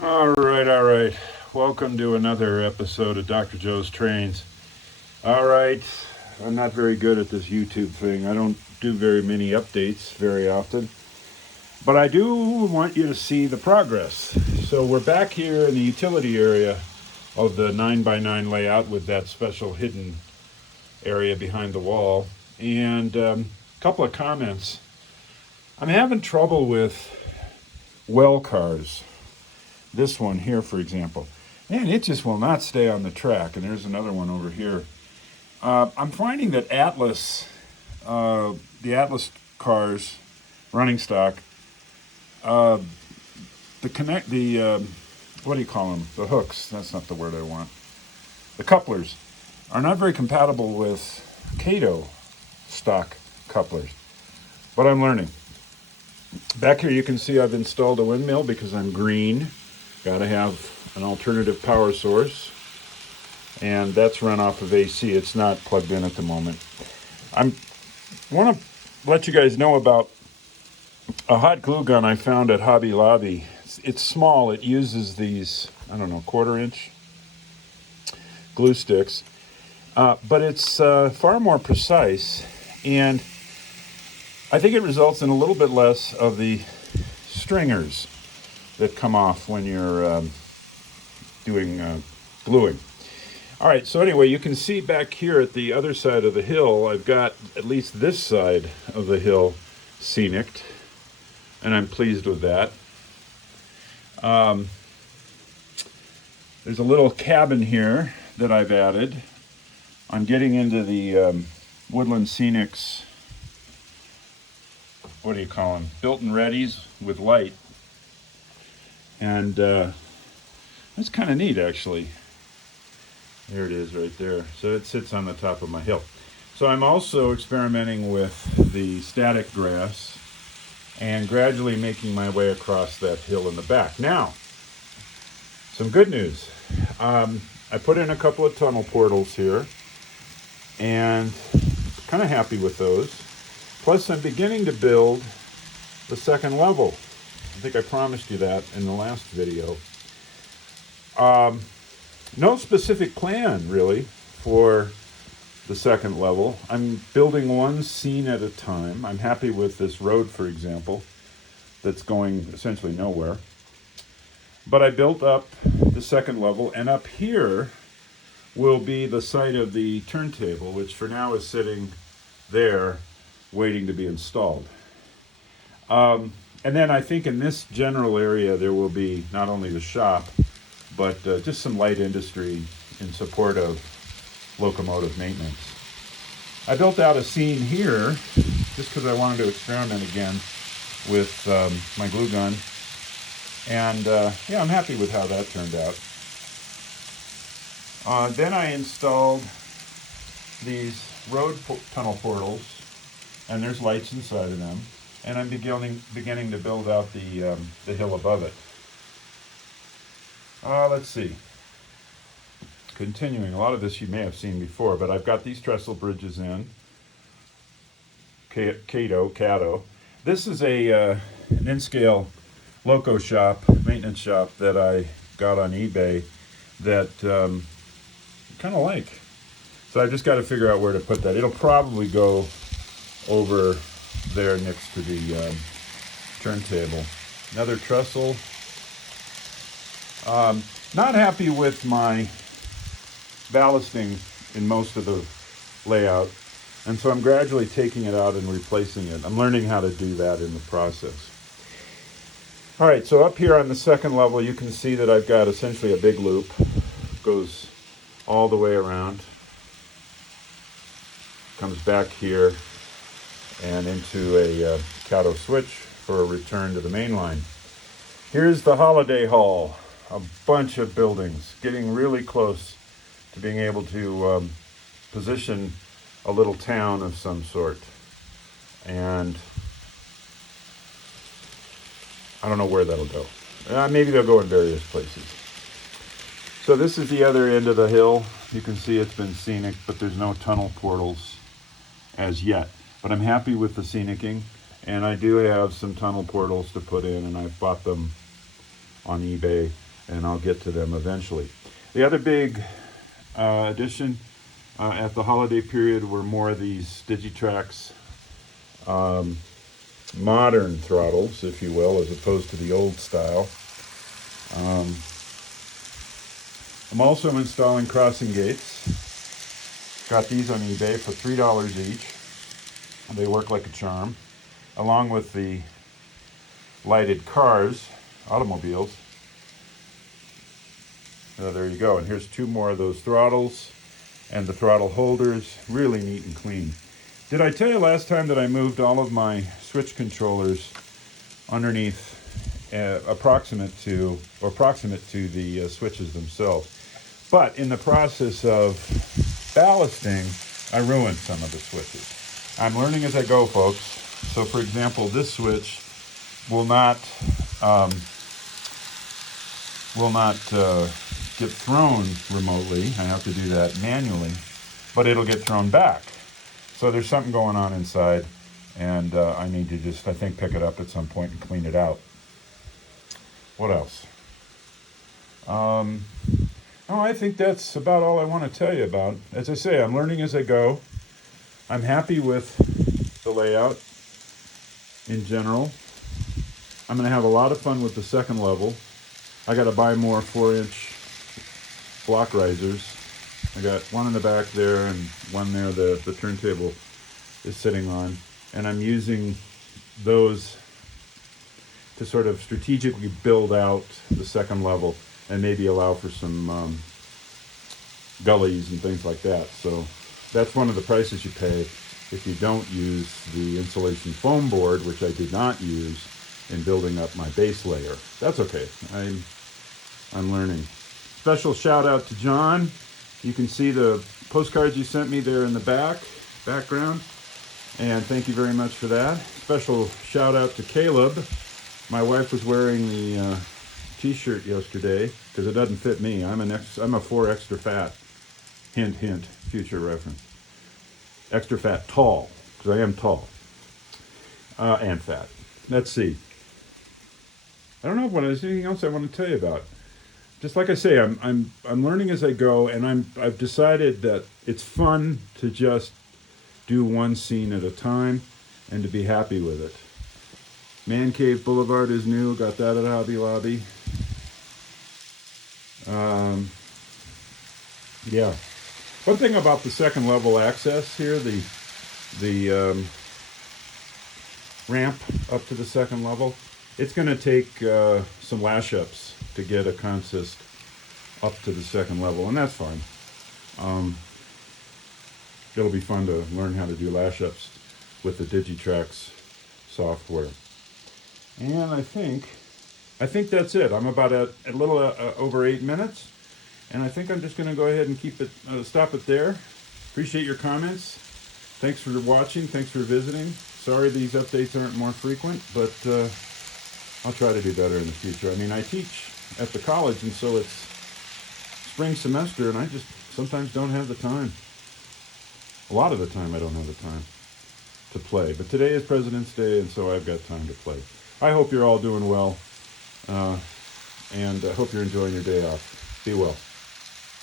All right. Welcome to another episode of Dr. Joe's Trains. All right, I'm not very good at this YouTube thing. I don't do very many updates very often, but I do want you to see the progress. So we're back here in the utility area of the 9x9 layout with that special hidden area behind the wall. And a couple of comments. I'm having trouble with well cars. This one here, for example. Man, it just will not stay on the track. And there's another one over here. I'm finding that the Atlas cars, running stock, uh, what do you call them? The hooks, that's not the word I want. The couplers are not very compatible with Kato stock couplers. But I'm learning. Back here you can see I've installed a windmill because I'm green. Got to have an alternative power source, and that's run off of AC. It's not plugged in at the moment. I want to let you guys know about a hot glue gun I found at Hobby Lobby. It's small. It uses these, I don't know, 1/4-inch glue sticks, but it's far more precise, and I think it results in a little bit less of the stringers that come off when you're doing gluing. All right, so anyway, you can see back here at the other side of the hill, I've got at least this side of the hill scenic, and I'm pleased with that. There's a little cabin here that I've added. I'm getting into the Woodland Scenics, what do you call them? Built and readies with light. And that's kind of neat, actually. There it is right there. So it sits on the top of my hill. So I'm also experimenting with the static grass and gradually making my way across that hill in the back. Now, some good news. I put in a couple of tunnel portals here, and kind of happy with those. Plus, I'm beginning to build the second level. I think I promised you that in the last video. No specific plan, really, for the second level. I'm building one scene at a time. I'm happy with this road, for example, that's going essentially nowhere. But I built up the second level, and up here will be the site of the turntable, which for now is sitting there waiting to be installed. And then I think in this general area there will be not only the shop, but just some light industry in support of locomotive maintenance. I built out a scene here just because I wanted to experiment again with my glue gun. And yeah, I'm happy with how that turned out. Then I installed these tunnel portals, and there's lights inside of them. And I'm beginning to build out the hill above it. Let's see. Continuing, a lot of this you may have seen before, but I've got these trestle bridges in. Cato. This is an in-scale loco shop, maintenance shop that I got on eBay that I kind of like. So I've just got to figure out where to put that. It'll probably go over there next to the turntable. Another trestle. Not happy with my ballasting in most of the layout, and so I'm gradually taking it out and replacing it. I'm learning how to do that in the process. All right, so up here on the second level, you can see that I've got essentially a big loop. Goes all the way around, comes back here, and into a Cato switch for a return to the main line. Here's the holiday hall, a bunch of buildings, getting really close to being able to position a little town of some sort. And I don't know where that'll go. Maybe they'll go in various places. So this is the other end of the hill. You can see it's been scenic, but there's no tunnel portals as yet. But I'm happy with the scenicking, and I do have some tunnel portals to put in, and I've bought them on eBay. and I'll get to them eventually. The other big addition at the holiday period were more of these Digitrax modern throttles, if you will, as opposed to the old style. I'm also installing crossing gates. Got these on eBay for $3 each. They work like a charm, along with the lighted cars, automobiles. There you go. And here's two more of those throttles and the throttle holders, really neat and clean. Did I tell you last time that I moved all of my switch controllers underneath, approximate to the switches themselves? But in the process of ballasting, I ruined some of the switches. I'm learning as I go, folks. So for example, this switch will not get thrown remotely. I have to do that manually, but it'll get thrown back. So there's something going on inside, and I need to just, I think, pick it up at some point and clean it out. What else? I think that's about all I want to tell you about. As I say, I'm learning as I go. I'm happy with the layout in general. I'm going to have a lot of fun with the second level. I got to buy more 4-inch block risers. I got one in the back there and one there the turntable is sitting on. And I'm using those to sort of strategically build out the second level and maybe allow for some gullies and things like that. So that's one of the prices you pay if you don't use the insulation foam board, which I did not use in building up my base layer. That's okay. I'm learning. Special shout out to John. You can see the postcards you sent me there in the background, and thank you very much for that. Special shout out to Caleb. My wife was wearing the t-shirt yesterday because it doesn't fit me. I'm a 4 extra fat. Hint, hint, future reference. Extra fat, tall, because I am tall and fat. Let's see. I don't know if there's anything else I want to tell you about. Just like I say, I'm learning as I go, and I've decided that it's fun to just do one scene at a time and to be happy with it. Man Cave Boulevard is new. Got that at Hobby Lobby. Yeah. One thing about the second level access here, the ramp up to the second level, it's going to take some lash ups to get a consist up to the second level, and that's fine. It'll be fun to learn how to do lash ups with the Digitrax software. And I think that's it. I'm about at a little over 8 minutes. And I think I'm just going to go ahead and stop it there. Appreciate your comments. Thanks for watching. Thanks for visiting. Sorry these updates aren't more frequent, but I'll try to do better in the future. I mean, I teach at the college, and so it's spring semester, and I just sometimes don't have the time. A lot of the time I don't have the time to play. But today is President's Day, and so I've got time to play. I hope you're all doing well, and I hope you're enjoying your day off. Be well.